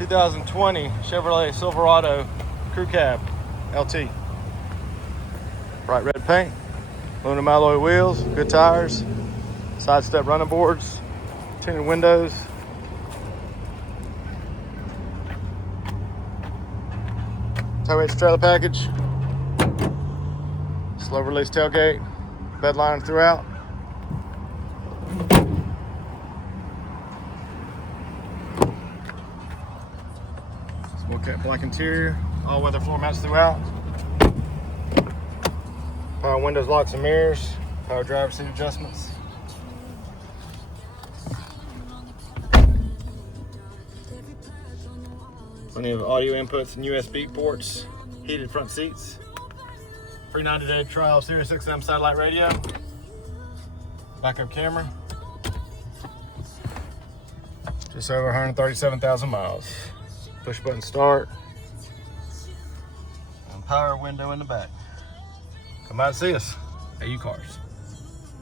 2020 Chevrolet Silverado Crew Cab LT. Bright red paint, aluminum alloy wheels, good tires, side step running boards, tinted windows. Tow hitch trailer package, slow release tailgate, bed liner throughout. Black interior, all weather floor mats throughout. Power windows, locks and mirrors, power driver seat adjustments. Plenty of audio inputs and USB ports, heated front seats. Free 90-day trial Sirius XM satellite radio, backup camera. Just over 137,000 miles. Push button start, and power window in the back. Come out and see us at U-Cars.